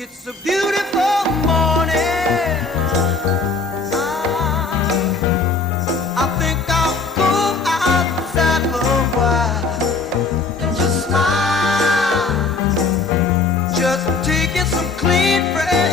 It's a beautiful morning. I think I'll go outside for a while and just smile. Just taking some clean, fresh